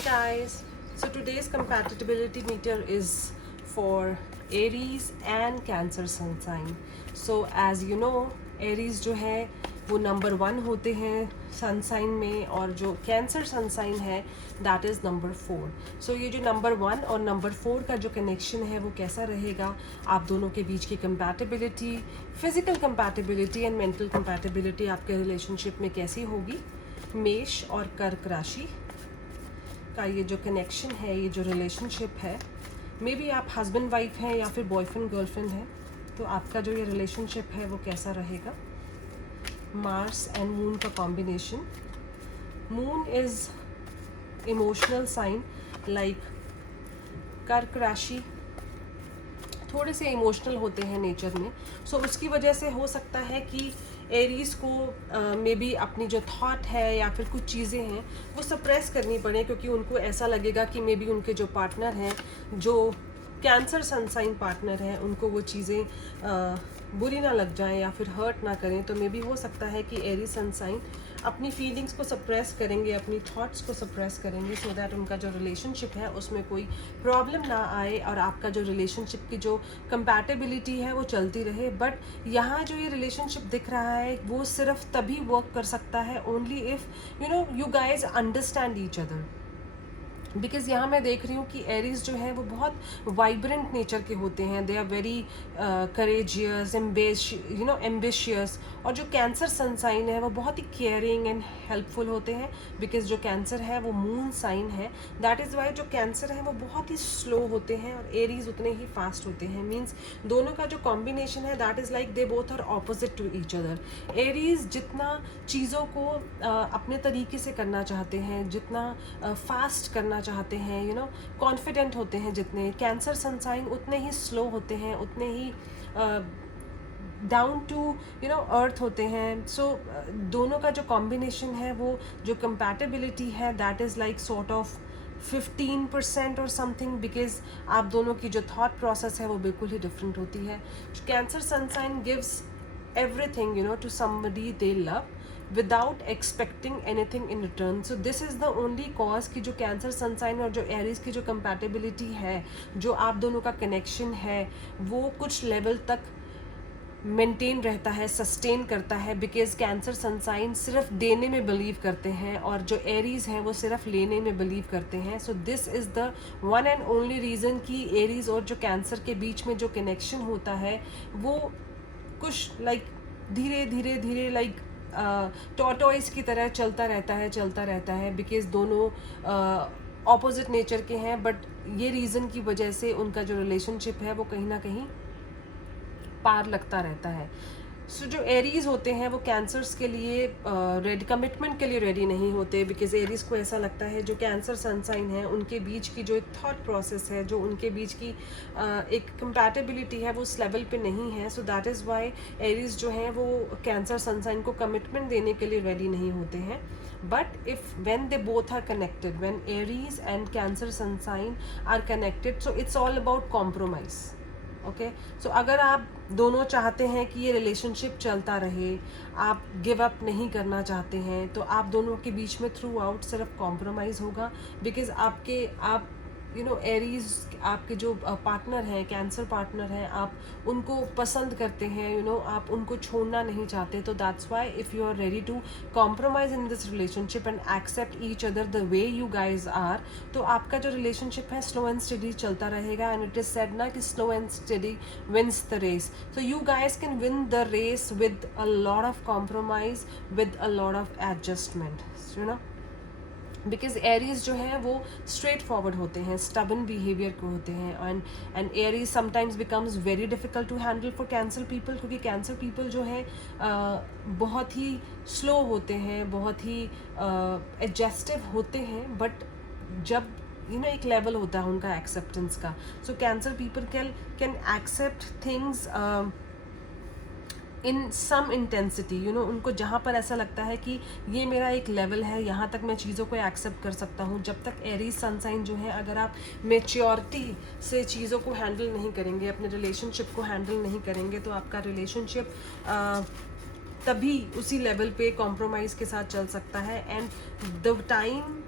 Hey guys, so today's compatibility meter is for Aries and Cancer sun sign. So as you know, Aries जो है वो number 1 होते हैं sun sign में, और जो कैंसर सन साइन है दैट इज़ नंबर 4. सो ये जो नंबर 1 और नंबर 4 का जो कनेक्शन है वो कैसा रहेगा, आप दोनों के बीच की compatibility, physical compatibility and mental compatibility आपके रिलेशनशिप में कैसी होगी. मेष और कर्क राशि का ये जो कनेक्शन है, ये जो रिलेशनशिप है, मे बी आप हस्बैंड वाइफ हैं या फिर बॉयफ्रेंड गर्लफ्रेंड हैं, तो आपका जो ये रिलेशनशिप है वो कैसा रहेगा. मार्स एंड मून का combination. Moon is emotional sign, like कर्क राशि थोड़े से इमोशनल होते हैं नेचर में. सो उसकी वजह से हो सकता है कि एरीज को मे बी अपनी जो थॉट है या फिर कुछ चीज़ें हैं वो सप्रेस करनी पड़े, क्योंकि उनको ऐसा लगेगा कि मे बी उनके जो पार्टनर हैं, जो कैंसर सनसाइन पार्टनर हैं, उनको वो चीज़ें बुरी ना लग जाएं या फिर हर्ट ना करें. तो मे बी हो सकता है कि एरी सनसाइन अपनी फीलिंग्स को सप्रेस करेंगे, अपनी थॉट्स को सप्रेस करेंगे, सो दैट उनका जो रिलेशनशिप है उसमें कोई प्रॉब्लम ना आए और आपका जो रिलेशनशिप की जो कंपैटिबिलिटी है वो चलती रहे. बट यहाँ जो ये रिलेशनशिप दिख रहा है वो सिर्फ तभी वर्क कर सकता है only if you guys understand each other. Because यहाँ मैं देख रही हूँ कि एरीज जो है वो बहुत वाइब्रेंट नेचर के होते हैं. They are very courageous, ambitious. और जो कैंसर सन साइन है वो बहुत ही केयरिंग एंड हेल्पफुल होते हैं. बिकॉज जो कैंसर है वो मून साइन है, दैट इज़ वाई जो कैंसर है वो बहुत ही स्लो होते हैं और एरीज उतने ही फास्ट होते हैं. मीन्स दोनों का जो कॉम्बिनेशन है that is like they both are opposite to each other. Aries जितना चीज़ों को अपने तरीके से करना चाहते हैं, जितना फास्ट करना चाहते हैं, कॉन्फिडेंट होते हैं जितने, कैंसर सनसाइन उतने ही स्लो होते हैं, उतने ही डाउन टू अर्थ होते हैं. सो दोनों का जो कॉम्बिनेशन है वो जो कंपैटिबिलिटी है that is like sort of 15% और समथिंग, बिकॉज आप दोनों की जो थॉट प्रोसेस है वो बिल्कुल ही डिफरेंट होती है. Cancer sun sign gives everything to somebody they love without expecting anything in return. So this is the only cause कि जो कैंसर सनसाइन और जो एरीज की जो कंपैटिबिलिटी है, जो आप दोनों का कनेक्शन है, वो कुछ लेवल तक मेंटेन रहता है, सस्टेन करता है. बिकॉज कैंसर सनसाइन सिर्फ देने में बिलीव करते हैं और जो एरीज हैं वो सिर्फ लेने में बिलीव करते हैं. So this is the one and only reason कि एरीज और जो कैंसर के बीच में जो कनेक्शन होता है वो कुछ लाइक धीरे धीरे धीरे लाइक टॉर्टोइस की तरह चलता रहता है. बिकॉज दोनों ऑपोजिट नेचर के हैं, बट ये रीज़न की वजह से उनका जो रिलेशनशिप है वो कहीं ना कहीं पार लगता रहता है. सो जो एरीज होते हैं वो कैंसर्स के लिए कमिटमेंट के लिए रेडी नहीं होते. बिकॉज एरीज को ऐसा लगता है जो कैंसर सनसाइन है उनके बीच की जो एक थॉट प्रोसेस है, जो उनके बीच की एक कंपैटिबिलिटी है वो उस लेवल पे नहीं है. So that is why Aries जो हैं वो कैंसर सनसाइन को कमिटमेंट देने के लिए रेडी नहीं होते हैं. But if when they both are connected, when Aries and Cancer sun sign are connected, so it's all about compromise. Okay. So अगर आप दोनों चाहते हैं कि ये रिलेशनशिप चलता रहे, आप गिव अप नहीं करना चाहते हैं, तो आप दोनों के बीच में थ्रू आउट सिर्फ कॉम्प्रोमाइज़ होगा. बिकॉज आप एरीज आपके जो पार्टनर हैं, कैंसर पार्टनर हैं, आप उनको पसंद करते हैं, आप उनको छोड़ना नहीं चाहते. तो that's why if you are ready to compromise in this relationship and accept each other the way you guys are, तो आपका जो रिलेशनशिप है स्लो एंड स्टडी चलता रहेगा. एंड इट इज़ सेड ना कि slow and steady wins the race. So you guys can win the race with a lot of compromise, with a lot of adjustment. Because Aries जो है वो straight forward होते हैं, stubborn behaviour के होते हैं. And Aries sometimes becomes very difficult to handle for Cancer people, क्योंकि Cancer people जो है बहुत ही स्लो होते हैं, बहुत ही एडजस्टिव होते हैं. बट जब एक लेवल होता है उनका एक्सेप्टेंस का, so Cancer people can accept things in some intensity. उनको जहाँ पर ऐसा लगता है कि ये मेरा एक लेवल है, यहाँ तक मैं चीज़ों को एक्सेप्ट कर सकता हूँ. जब तक एरीज सनसाइन जो है, अगर आप मेच्योरिटी से चीज़ों को हैंडल नहीं करेंगे, अपने रिलेशनशिप को हैंडल नहीं करेंगे, तो आपका रिलेशनशिप तभी उसी लेवल पे कॉम्प्रोमाइज़ के साथ चल सकता है। And the time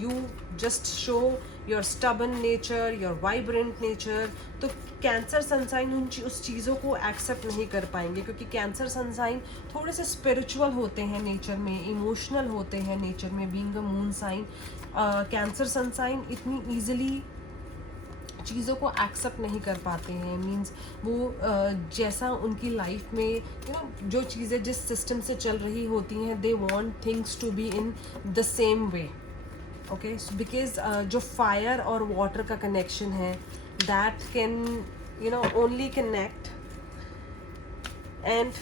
you just show your stubborn nature, your vibrant nature, तो कैंसर सनसाइन उस चीज़ों को एक्सेप्ट नहीं कर पाएंगे, क्योंकि कैंसर सनसाइन थोड़े से स्पिरिचुअल होते हैं नेचर में, इमोशनल होते हैं नेचर में, being a moon sign. Cancer sun sign इतनी ईजिली चीज़ों को एक्सेप्ट नहीं कर पाते हैं। मींस वो जैसा उनकी लाइफ में जो चीज़ें जिस सिस्टम से चल रही होती हैं, they want things to be in the same way. Okay, because जो फायर और वाटर का कनेक्शन है, that can only connect and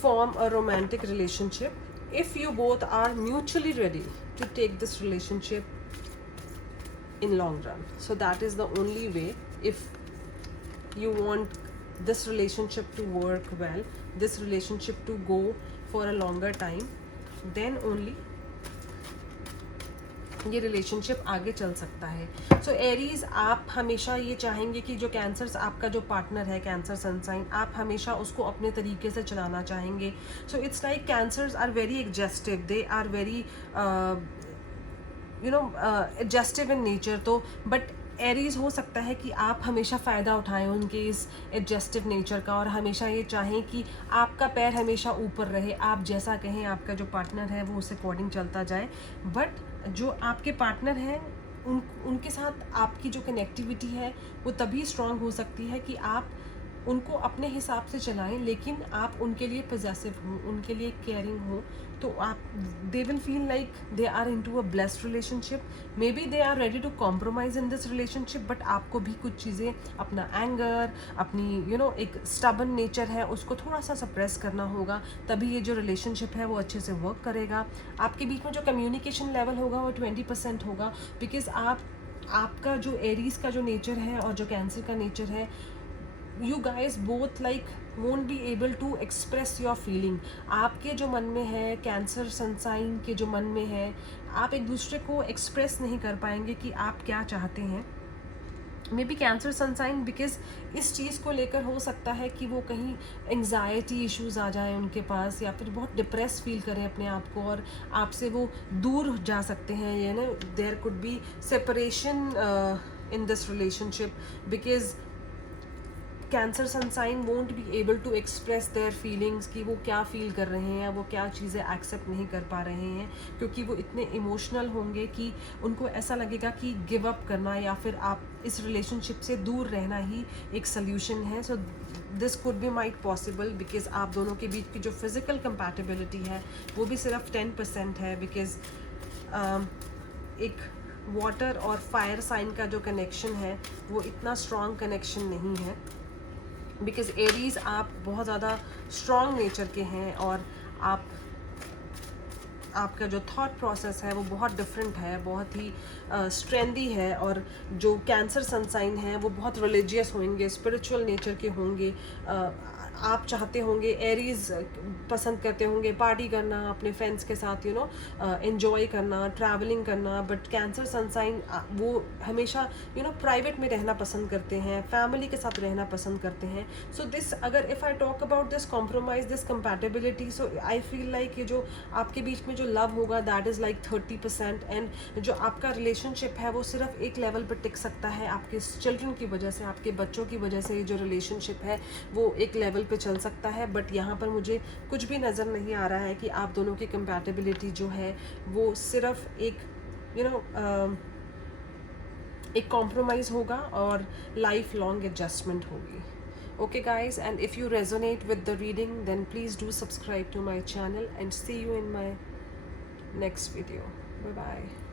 form a romantic relationship if you both are mutually ready to take this relationship in long run. So that is the only way. If you want this relationship to work well, this relationship to go for a longer time, then only ये relationship आगे चल सकता है। सो Aries, आप हमेशा ये चाहेंगे कि जो कैंसर आपका जो पार्टनर है, कैंसर सनसाइन, आप हमेशा उसको अपने तरीके से चलाना चाहेंगे। So it's like Cancers are very adjustive, they are very adjustive in nature. तो बट एरीज हो सकता है कि आप हमेशा फ़ायदा उठाएं उनके इस एडजस्टिव नेचर का, और हमेशा ये चाहें कि आपका पैर हमेशा ऊपर रहे, आप जैसा कहें आपका जो पार्टनर है वो उस अकॉर्डिंग चलता जाए। बट जो आपके पार्टनर हैं उनके साथ आपकी जो कनेक्टिविटी है वो तभी स्ट्रांग हो सकती है कि आप उनको अपने हिसाब से चलाएं, लेकिन आप उनके लिए पॉजेसिव हो, उनके लिए केयरिंग हो, तो आप they will feel like they are into a blessed relationship. Maybe they are ready to compromise in this relationship, but आपको भी कुछ चीज़ें, अपना एंगर, अपनी एक स्टबन नेचर है, उसको थोड़ा सा सप्रेस करना होगा, तभी ये जो रिलेशनशिप है वो अच्छे से वर्क करेगा। आपके बीच में जो कम्युनिकेशन लेवल होगा वो 20% होगा, बिकॉज आपका जो एरीज का जो नेचर है और जो कैंसर का नेचर है, you guys both like won't be able to express your feeling। आपके जो मन में है, कैंसर सनसाइन के जो मन में है, आप एक दूसरे को एक्सप्रेस नहीं कर पाएंगे कि आप क्या चाहते हैं। Maybe cancer sun sign because इस चीज़ को लेकर हो सकता है कि वो कहीं एंग्जाइटी इश्यूज आ जाए उनके पास, या फिर बहुत डिप्रेस फील करें अपने आप को, और आपसे वो दूर जा सकते हैं। There could be separation in this relationship, because cancer sun sign won't be able to express their feelings, कि वो क्या फील कर रहे हैं, वो क्या चीज़ें एक्सेप्ट नहीं कर पा रहे हैं, क्योंकि वो इतने इमोशनल होंगे कि उनको ऐसा लगेगा कि गिव अप करना या फिर आप इस रिलेशनशिप से दूर रहना ही एक सल्यूशन है। So this could be might possible, because आप दोनों के बीच की जो फिज़िकल कंपैटिबिलिटी है वो भी सिर्फ 10% है, बिकॉज एक वाटर और फायर साइन का जो कनेक्शन है वो इतना स्ट्रॉन्ग कनेक्शन नहीं है, बिकॉज एरीज आप बहुत ज़्यादा स्ट्रॉन्ग नेचर के हैं, और आपका जो थॉट प्रोसेस है वो बहुत डिफरेंट है, बहुत ही स्ट्रेंदी है। और जो कैंसर सनसाइन है वो बहुत रिलीजियस होंगे, स्पिरिचुअल नेचर के होंगे। आप चाहते होंगे, एरीज पसंद करते होंगे पार्टी करना, अपने फ्रेंड्स के साथ एंजॉय करना, ट्रैवलिंग करना, बट कैंसर सनसाइन वो हमेशा प्राइवेट में रहना पसंद करते हैं, फैमिली के साथ रहना पसंद करते हैं। सो दिस, अगर if I talk about this compromise, this compatibility, so I feel like ये जो आपके बीच में जो लव होगा दैट इज़ लाइक 30%, एंड जो आपका रिलेशनशिप है वो सिर्फ एक लेवल पर टिक सकता है आपके चिल्ड्रन की वजह से, आपके बच्चों की वजह से। ये जो रिलेशनशिप है वो एक लेवल पे चल सकता है, बट यहाँ पर मुझे कुछ भी नज़र नहीं आ रहा है कि आप दोनों की कंपैटिबिलिटी जो है वो सिर्फ एक एक कॉम्प्रोमाइज़ होगा और लाइफ लॉन्ग एडजस्टमेंट होगी। Okay guys, and if you resonate with the reading, then please do subscribe to my channel, and see you in my next video. Bye bye.